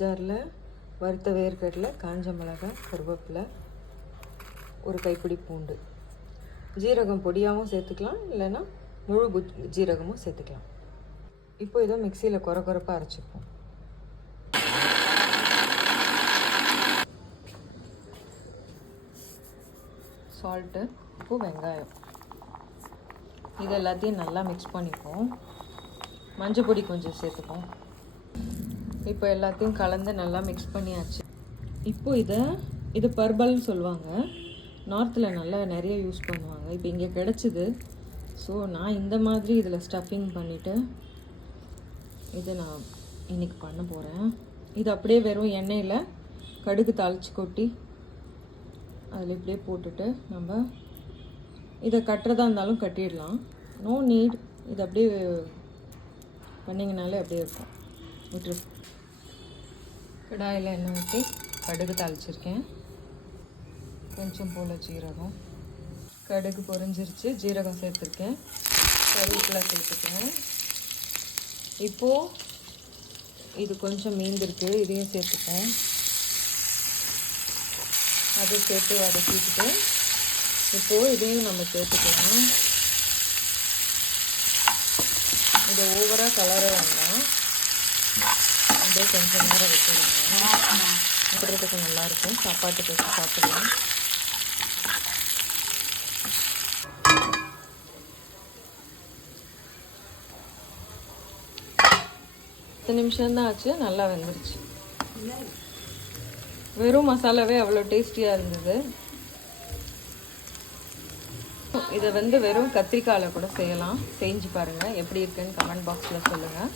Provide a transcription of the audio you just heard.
ஜாரில் வறுத்த வேர்க்கடலை, காஞ்ச மிளகாய், கருவேப்பிலை, ஒரு கைப்பிடி பூண்டு, ஜீரகம் பொடியாகவும் சேர்த்துக்கலாம், இல்லைன்னா முழு ஜீரகமும் சேர்த்துக்கலாம். இப்போ இதை மிக்சியில் கொரப்பாக அரைச்சிப்போம். சால்ட்டு, உப்பு, வெங்காயம் இது எல்லாத்தையும் நல்லா மிக்ஸ் பண்ணிப்போம். மஞ்சள் பொடி கொஞ்சம் சேர்த்துப்போம். இப்போ எல்லாத்தையும் கலந்து நல்லா மிக்ஸ் பண்ணியாச்சு. இப்போ இது பர்பல்னு சொல்லுவாங்க, நார்த்தில் நல்லா நிறைய யூஸ் பண்ணுவாங்க. இப்போ இங்கே கிடச்சிது, ஸோ நான் இந்த மாதிரி இதில் ஸ்டஃபிங் பண்ணிவிட்டு இதை நான் இன்றைக்கி பண்ண போகிறேன். இது அப்படியே வெறும் எண்ணெயில் கடுகு தாளித்து கொட்டி அதில் இப்படியே போட்டுட்டு நம்ம இதை கட்டுறதா இருந்தாலும் கட்டிடலாம். நோ நீட், இது அப்படியே பண்ணிங்கனாலே அப்படியே இருக்கும். விட்டுரு. கடாயில் எண்ணெய் ஊற்றி கடுகு தாளிச்சிருக்கேன். கொஞ்சம் போல் ஜீரகம், கடுகு பொரிஞ்சிருச்சு, ஜீரகம் சேர்த்துருக்கேன், கருவேப்பிலை சேர்த்துக்கேன். இப்போது இது கொஞ்சம் மீந்திருக்கு, இதையும் சேர்த்துப்போம். அதை சேர்த்து வதக்கிட்டு இப்போது இதையும் நம்ம சேர்த்துக்கலாம். இதை ஓவராக கலர வேண்டாம், அப்படியே கொஞ்சம் நேரம் வச்சுருங்க. சாப்பிட்றதுக்கு நல்லாயிருக்கும், சாப்பாட்டுக்கு வச்சு சாப்பிடலாம். பத்து நிமிஷம்தான் ஆச்சு, நல்லா வெந்துருச்சு. வெறும் மசாலாவே அவ்வளோ டேஸ்டியாக இருந்தது. இதை வெறும் கத்திரிக்காயில் கூட செய்யலாம். செஞ்சு பாருங்கள், எப்படி இருக்குன்னு கமெண்ட் பாக்ஸில் சொல்லுங்கள்.